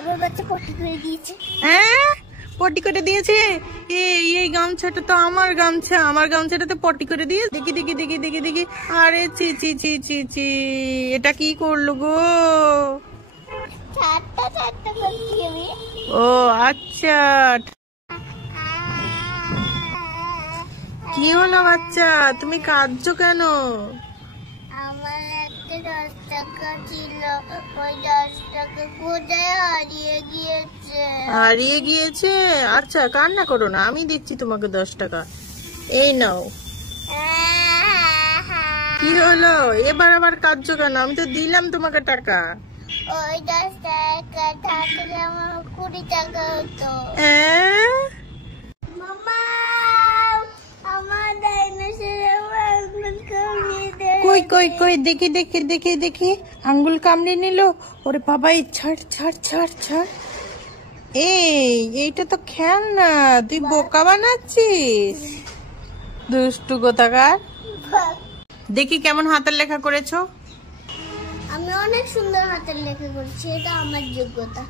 আমার বাচ্চা পটি করে দিয়েছে। হ্যাঁ পটি করে দিয়েছে? এই গামছাটা তো আমার গামছা, আমার গামছাটাতে পটি করে দিয়ে। দেখি দেখি দেখি দেখি দেখি। আরে চি চি চি চি চি, এটা কি করলো গো? ঠাট্টা ঠাট্টা করছি আমি। ও আচ্ছা, কি হলো বাচ্চা, তুমি কাঁদছো কেন? আমার একটা 10 টাকা ছিল, ওই 10 টাকা কোথায় হারিয়ে গিয়েছে। হারিয়ে গিয়েছে? আচ্ছা কান্না করো না, আমি দিচ্ছি তোমাকে 10 টাকা। এই নাও। কি হলো এবার আবার কাঁদছো কেন? আমি তো দিলাম তোমাকে টাকা। ওই 10 টাকা থাকলে আমার 20 টাকা হতো। মামা আমার ডাইনোসর আঙ্গুল কামড়ে দেয়। কই কই কই, দেখি দেখি দেখি দেখি, আঙ্গুল কামড়ে নিল। ওরে বাবা, এই ছাড় ছাড় ছাড় ছাড়। এইটা তো খেলনা, তুই বোকা বানাচ্ছিস দুষ্টু কোথাকার। দেখি কেমন হাতের লেখা করেছো। আমি অনেক সুন্দর হাতের লেখা করছি, এটা আমার যোগ্যতা।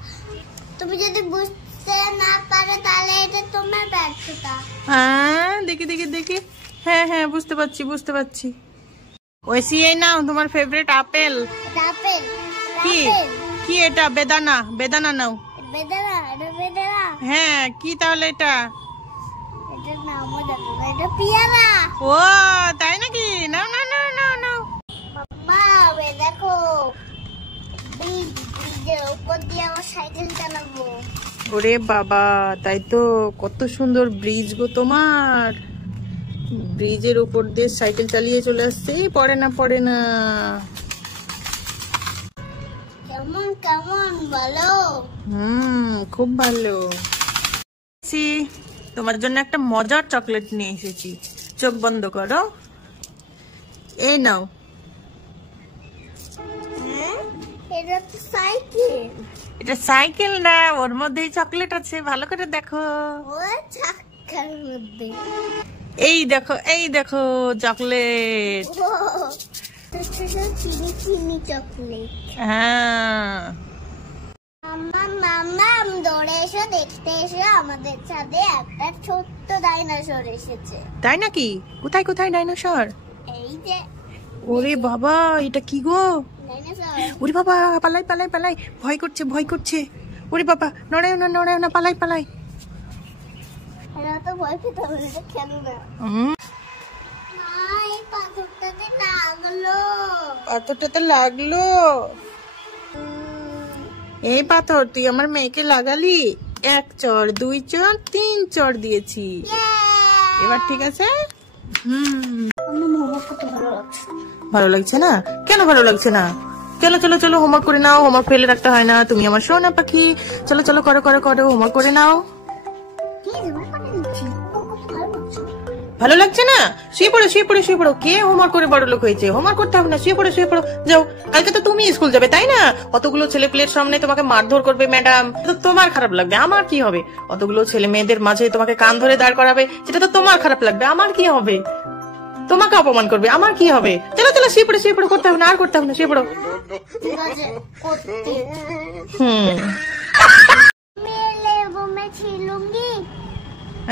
তুমি যদি বুঝতে না পারো তাহলে এটা তোমার ব্যর্থতা। হ্যাঁ দেখি দেখি দেখি, হ্যাঁ হ্যাঁ বুঝতে পারছি বুঝতে পারছি। ওইসি এই নাও তোমার ফেভারিট আপেল। আপেল? কি কি এটা? বেদানা, বেদানা নাও। বেদানা? এটা বেদানা? হ্যাঁ কি তাহলে এটা? এটা নামও জানো না, এটা পেয়ারা। ও তাই নাকি? নাও নাও নাও নাও নাও। বাবা দেখো, ব্রিজের উপর দিয়ে আমার সাইকেল চালাবো। ওরে বাবা, তাই তো, কত সুন্দর ব্রিজ গো তোমার। ব্রিজের উপর দিয়ে সাইকেল চালিয়ে চলে আসছে। পড়ে না পড়ে না। কেমন কেমন বলো? খুব ভালো। তোমার জন্য একটা মজার চকলেট নিয়ে এসেছি, চোখ বন্ধ করো। এই নাও। এটা তো সাইকেল। এটা সাইকেল না, ওর মধ্যেই চকলেট আছে, ভালো করে দেখো। ও চাকার মধ্যে। এই দেখো এই দেখো চকলেট। চিনি চিনি চকলেট। হ্যাঁ মামা দৌড়ে এসো, দেখতে এসো, আমাদের ছাদে একটা ছোট্ট ডাইনোসর এসেছে। তাই নাকি? কোথায় কোথায় ডাইনোসর? এই যে। ওরে বাবা, এটা কি গো? ডাইনোসর। ওরে বাবা, পালাই পালাই পালাই, ভয় করছে ভয় করছে। ওরে বাবা, নড়ায় না নড়ায় না, পালাই পালাই। এরা তো ভয় পেতে হবে, এটা খেলো না। এই পাথরটাতে লাগলো। পাথরটাতে লাগলো? এই পাথর তুই আমার মেয়েকে লাগালি? 1 চড় 2 চড় 3 চড় দিয়েছি। এবার ঠিক আছে? ভালো লাগছে না? কেন ভালো লাগছে না? চলো চলো চলো, হোমওয়ার্ক করে নাও। হোমওয়ার্ক ফেলে রাখতে হয় না, তুমি আমার সোনা পাখি। চলো চলো করো করো করো, হোমওয়ার্ক করে নাও। ভালো লাগছে না? শুয়ে পড়ো শুয়ে পড়ো শুয়ে পড়ো। কে হোমওয়ার্ক করে বড় লোক হয়েছে? হোমওয়ার্ক করতে হবে না, শুয়ে পড়ো শুয়ে পড়ো। যাও, কালকে তো তুমি স্কুল যাবে তাই না? অতগুলো ছেলে পেলের সামনে তোমাকে মারধর করবে ম্যাডাম, তো তোমার খারাপ লাগবে। আমার কি হবে? অতগুলো ছেলে মেয়েদের মাঝে তোমাকে কান ধরে দাঁড় করাবে, সেটা তো তোমার খারাপ লাগবে। আমার কি হবে? তোমাকে অপমান করবে, আমার কি হবে? চলো চলো শুয়ে পড়ো শুয়ে পড়ো, করতে হবে না, আর করতে হবে না, শুয়ে পড়ো।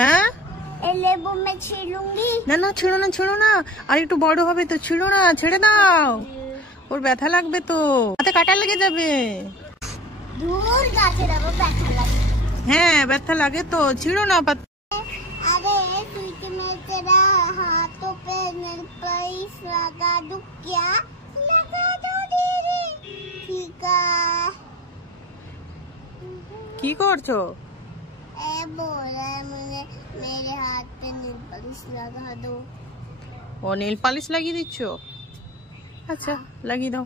হ্যাঁ না না, ছিড়ো না ছিড়ো না, আর একটু বড় হবে তো, ছিড়ো না, ছেড়ে দাও, ওর ব্যথা লাগবে তো, হাতে কাটা লেগে যাবে। হ্যাঁ ব্যথা লাগে তো, ছিড়ো না। अरे तुझे मैं तेरा हाथों पे नेल पॉलिश लगा दूं क्या? लगा दो दीदी। ठीक है। কি করছো? ए बोल रहा है मुझे मेरे हाथ पे नेल पॉलिश लगा दो। ও নেল পালিশ লাগিয়ে দিচ্ছ? আচ্ছা লাগিয়ে দাও।